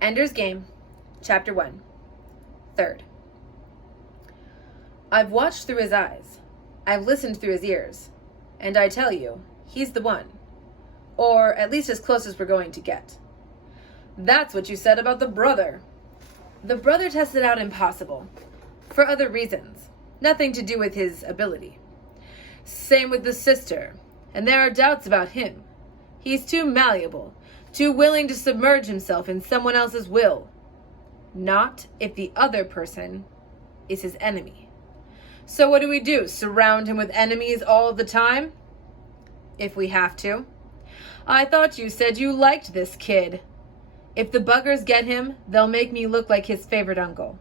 Ender's Game, Chapter 1, Third. I've watched through his eyes. I've listened through his ears. And I tell you, he's the one. Or at least as close as we're going to get. That's what you said about the brother. The brother tested out impossible. For other reasons. Nothing to do with his ability. Same with the sister. And there are doubts about him. He's too malleable. Too willing to submerge himself in someone else's will. Not if the other person is his enemy. So what do? Surround him with enemies all the time? If we have to. I thought you said you liked this kid. If the buggers get him, they'll make me look like his favorite uncle.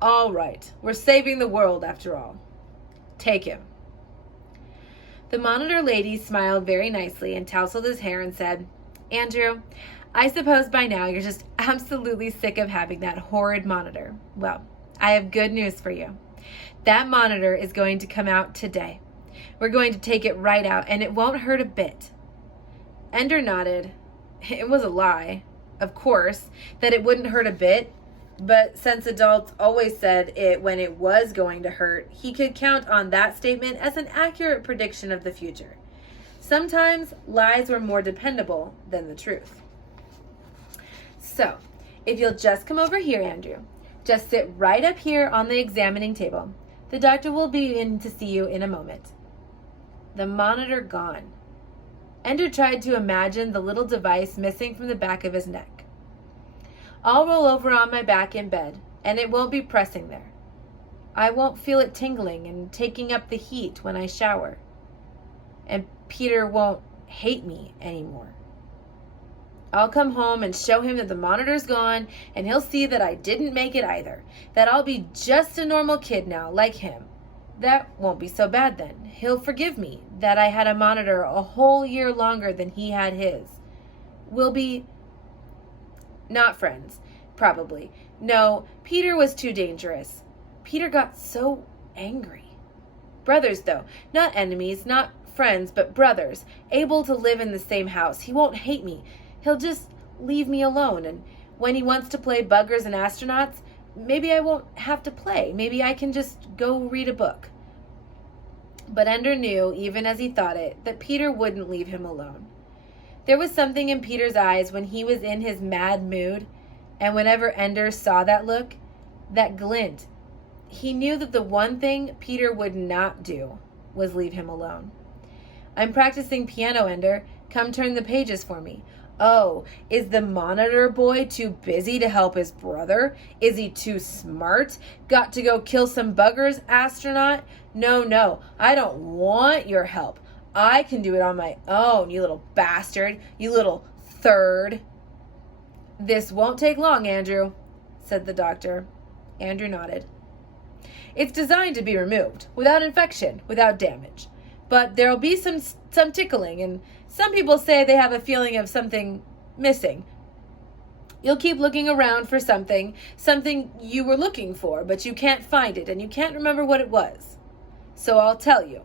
All right, we're saving the world after all. Take him. The monitor lady smiled very nicely and tousled his hair and said, Andrew, I suppose by now you're just absolutely sick of having that horrid monitor. Well, I have good news for you. That monitor is going to come out today. We're going to take it right out, and it won't hurt a bit. Ender nodded. It was a lie, of course, that it wouldn't hurt a bit, but since adults always said it when it was going to hurt, he could count on that statement as an accurate prediction of the future. Sometimes lies were more dependable than the truth. So, if you'll just come over here, Andrew, just sit right up here on the examining table. The doctor will be in to see you in a moment. The monitor gone. Ender tried to imagine the little device missing from the back of his neck. I'll roll over on my back in bed, and it won't be pressing there. I won't feel it tingling and taking up the heat when I shower. And Peter won't hate me anymore. I'll come home and show him that the monitor's gone, and he'll see that I didn't make it either. That I'll be just a normal kid now, like him. That won't be so bad then. He'll forgive me that I had a monitor a whole year longer than he had his. We'll be not friends, probably. No, Peter was too dangerous. Peter got so angry. Brothers, though, not enemies, not friends, but brothers, able to live in the same house. He won't hate me. He'll just leave me alone, and when he wants to play buggers and astronauts, maybe I won't have to play. Maybe I can just go read a book. But Ender knew, even as he thought it, that Peter wouldn't leave him alone. There was something in Peter's eyes when he was in his mad mood, and whenever Ender saw that look, that glint, he knew that the one thing Peter would not do was leave him alone. I'm practicing piano, Ender. Come turn the pages for me. Oh, is the monitor boy too busy to help his brother? Is he too smart? Got to go kill some buggers, astronaut? No, I don't want your help. I can do it on my own, you little bastard, you little third. This won't take long, Andrew, said the doctor. Andrew nodded. It's designed to be removed, without infection, without damage. But there'll be some tickling, and some people say they have a feeling of something missing. You'll keep looking around for something you were looking for, but you can't find it, and you can't remember what it was. So I'll tell you.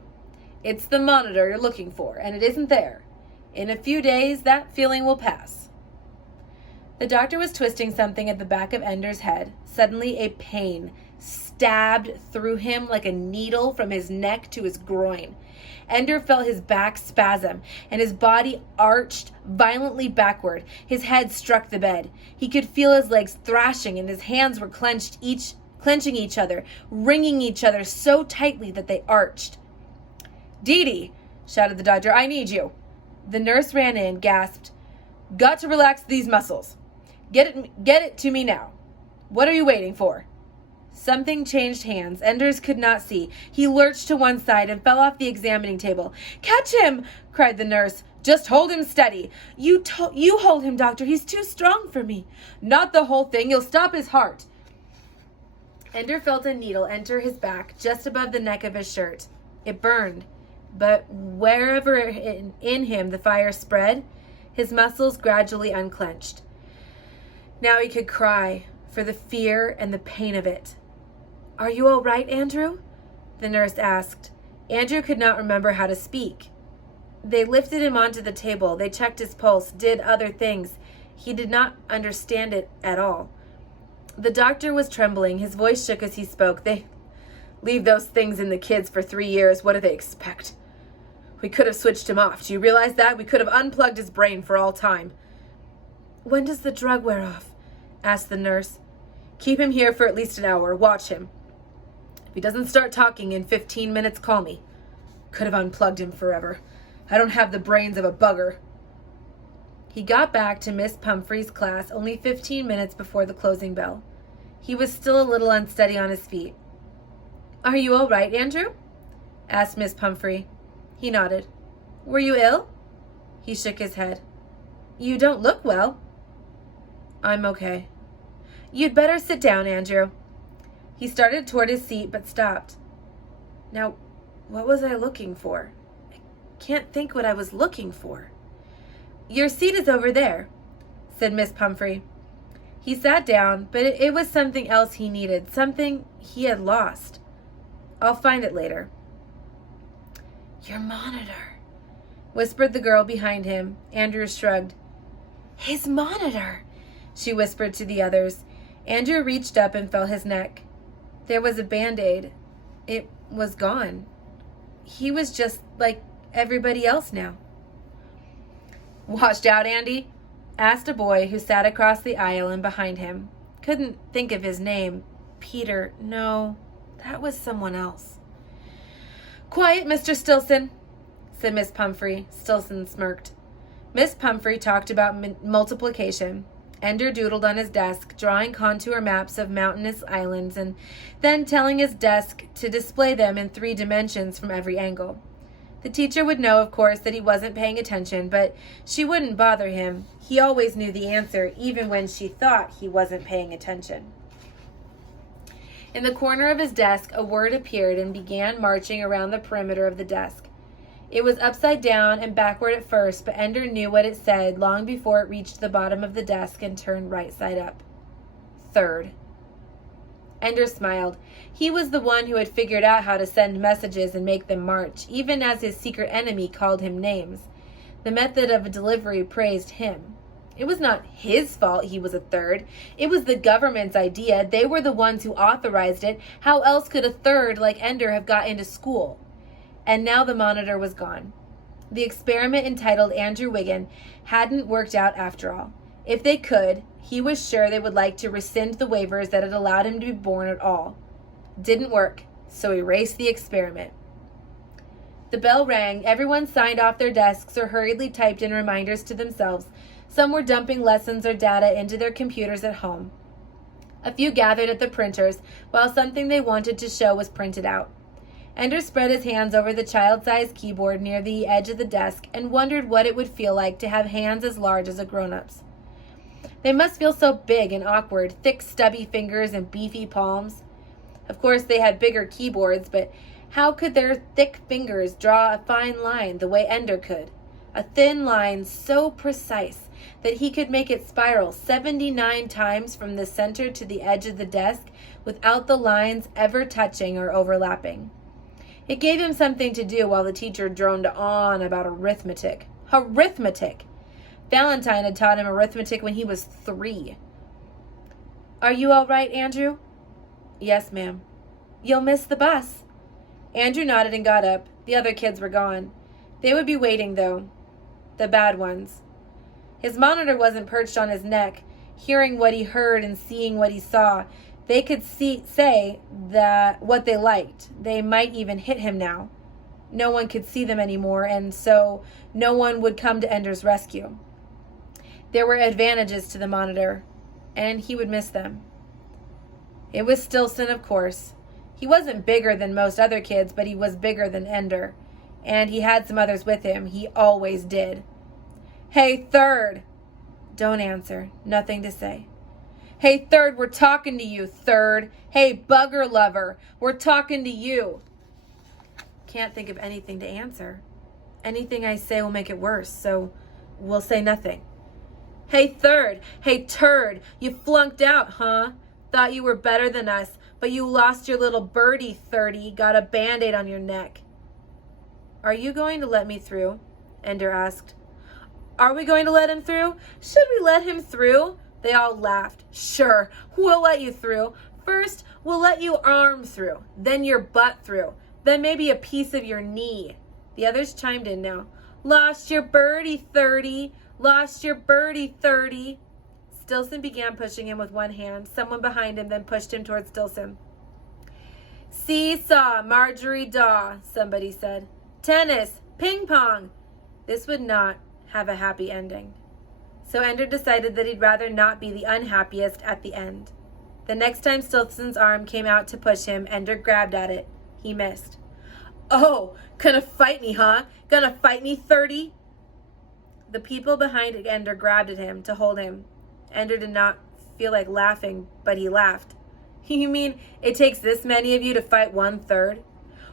It's the monitor you're looking for, and it isn't there. In a few days, that feeling will pass. The doctor was twisting something at the back of Ender's head. Suddenly, a pain stabbed through him like a needle from his neck to his groin. Ender felt his back spasm, and his body arched violently backward. His head struck the bed. He could feel his legs thrashing, and his hands were clenching each other, wringing each other so tightly that they arched. Dee Dee, shouted the doctor, I need you. The nurse ran in, gasped, Got to relax these muscles. Get it to me now. What are you waiting for? Something changed hands. Enders could not see. He lurched to one side and fell off the examining table. Catch him, cried the nurse. Just hold him steady. You hold him, doctor. He's too strong for me. Not the whole thing. You'll stop his heart. Ender felt a needle enter his back just above the neck of his shirt. It burned, but wherever in him the fire spread, his muscles gradually unclenched. Now he could cry for the fear and the pain of it. Are you all right, Andrew? The nurse asked. Andrew could not remember how to speak. They lifted him onto the table. They checked his pulse, did other things. He did not understand it at all. The doctor was trembling. His voice shook as he spoke. They leave those things in the kids for 3 years. What do they expect? We could have switched him off. Do you realize that? We could have unplugged his brain for all time. When does the drug wear off? Asked the nurse. Keep him here for at least an hour. Watch him. If he doesn't start talking in 15 minutes, call me. Could have unplugged him forever. I don't have the brains of a bugger. He got back to Miss Pumphrey's class only 15 minutes before the closing bell. He was still a little unsteady on his feet. Are you all right, Andrew? Asked Miss Pumphrey. He nodded. Were you ill? He shook his head. You don't look well. I'm okay. You'd better sit down, Andrew. He started toward his seat but stopped. Now, what was I looking for? I can't think what I was looking for. Your seat is over there, said Miss Pumphrey. He sat down, but it was something else he needed, something he had lost. I'll find it later. Your monitor, whispered the girl behind him. Andrew shrugged. His monitor, she whispered to the others. Andrew reached up and felt his neck. There was a Band-Aid. It was gone. He was just like everybody else now. Washed out, Andy? Asked a boy who sat across the aisle and behind him. Couldn't think of his name. Peter. No, that was someone else. Quiet, Mr. Stilson, said Miss Pumphrey. Stilson smirked. Miss Pumphrey talked about multiplication. Ender doodled on his desk, drawing contour maps of mountainous islands and then telling his desk to display them in 3 dimensions from every angle. The teacher would know, of course, that he wasn't paying attention, but she wouldn't bother him. He always knew the answer, even when she thought he wasn't paying attention. In the corner of his desk, a word appeared and began marching around the perimeter of the desk. It was upside down and backward at first, but Ender knew what it said long before it reached the bottom of the desk and turned right side up. Third. Ender smiled. He was the one who had figured out how to send messages and make them march, even as his secret enemy called him names. The method of delivery praised him. It was not his fault he was a third. It was the government's idea. They were the ones who authorized it. How else could a third like Ender have got into school? And now the monitor was gone. The experiment entitled Andrew Wiggin hadn't worked out after all. If they could, he was sure they would like to rescind the waivers that had allowed him to be born at all. Didn't work, so erase the experiment. The bell rang. Everyone signed off their desks or hurriedly typed in reminders to themselves. Some were dumping lessons or data into their computers at home. A few gathered at the printers, while something they wanted to show was printed out. Ender spread his hands over the child-sized keyboard near the edge of the desk and wondered what it would feel like to have hands as large as a grown-up's. They must feel so big and awkward, thick, stubby fingers and beefy palms. Of course, they had bigger keyboards, but how could their thick fingers draw a fine line the way Ender could? A thin line so precise that he could make it spiral 79 times from the center to the edge of the desk without the lines ever touching or overlapping. It gave him something to do while the teacher droned on about arithmetic. Arithmetic! Valentine had taught him arithmetic when he was 3. Are you all right, Andrew? Yes, ma'am. You'll miss the bus. Andrew nodded and got up. The other kids were gone. They would be waiting, though. The bad ones. His monitor wasn't perched on his neck, hearing what he heard and seeing what he saw. They could say that what they liked. They might even hit him now. No one could see them anymore, and so no one would come to Ender's rescue. There were advantages to the monitor, and he would miss them. It was Stilson, of course. He wasn't bigger than most other kids, but he was bigger than Ender, and he had some others with him. He always did. Hey, Third! Don't answer. Nothing to say. Hey, Third, we're talking to you, Third. Hey, bugger lover, we're talking to you. Can't think of anything to answer. Anything I say will make it worse, so we'll say nothing. Hey, Third. Hey, Turd, you flunked out, huh? Thought you were better than us, but you lost your little birdie, 30, got a Band-Aid on your neck. Are you going to let me through? Ender asked. Are we going to let him through? Should we let him through? They all laughed. Sure, we'll let you through. First, we'll let your arm through, then your butt through, then maybe a piece of your knee. The others chimed in now. Lost your birdie, 30. Lost your birdie, 30. Stilson began pushing him with one hand. Someone behind him then pushed him towards Stilson. Seesaw, Marjorie Daw, somebody said. Tennis, ping pong. This would not have a happy ending. So Ender decided that he'd rather not be the unhappiest at the end. The next time Stilson's arm came out to push him, Ender grabbed at it. He missed. Oh, gonna fight me, huh? Gonna fight me, 30? The people behind Ender grabbed at him to hold him. Ender did not feel like laughing, but he laughed. You mean it takes this many of you to fight 1/3?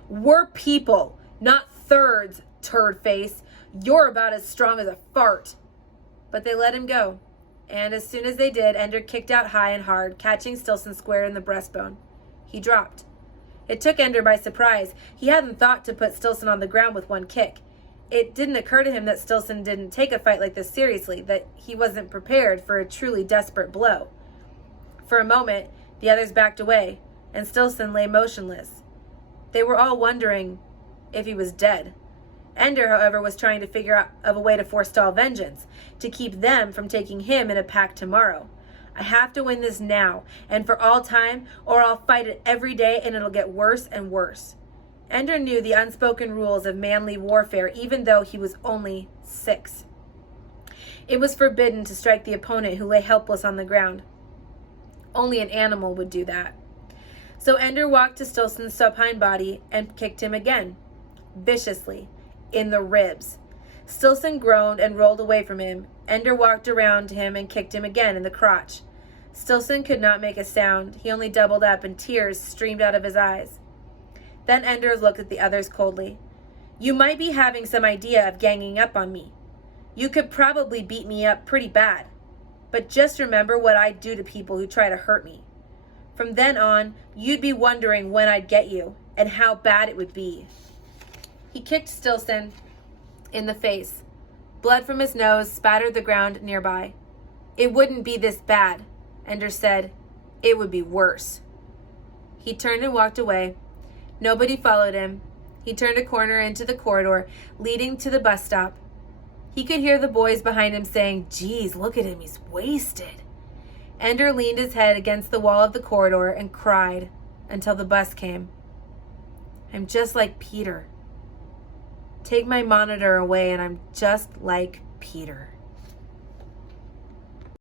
We're people, not thirds, turd face. You're about as strong as a fart. But they let him go. And as soon as they did, Ender kicked out high and hard, catching Stilson square in the breastbone. He dropped. It took Ender by surprise. He hadn't thought to put Stilson on the ground with one kick. It didn't occur to him that Stilson didn't take a fight like this seriously, that he wasn't prepared for a truly desperate blow. For a moment, the others backed away, and Stilson lay motionless. They were all wondering if he was dead. Ender, however, was trying to figure out a way to forestall vengeance, to keep them from taking him in a pack tomorrow. I have to win this now, and for all time, or I'll fight it every day and it'll get worse and worse. Ender knew the unspoken rules of manly warfare, even though he was only 6. It was forbidden to strike the opponent who lay helpless on the ground. Only an animal would do that. So Ender walked to Stilson's supine body and kicked him again, viciously, in the ribs. Stilson groaned and rolled away from him. Ender walked around him and kicked him again in the crotch. Stilson could not make a sound. He only doubled up, and tears streamed out of his eyes. Then Ender looked at the others coldly. You might be having some idea of ganging up on me. You could probably beat me up pretty bad. But just remember what I'd do to people who try to hurt me. From then on, you'd be wondering when I'd get you and how bad it would be. He kicked Stilson in the face. Blood from his nose spattered the ground nearby. It wouldn't be this bad, Ender said. It would be worse. He turned and walked away. Nobody followed him. He turned a corner into the corridor leading to the bus stop. He could hear the boys behind him saying, Geez, look at him, he's wasted. Ender leaned his head against the wall of the corridor and cried until the bus came. I'm just like Peter. Take my monitor away and I'm just like Peter.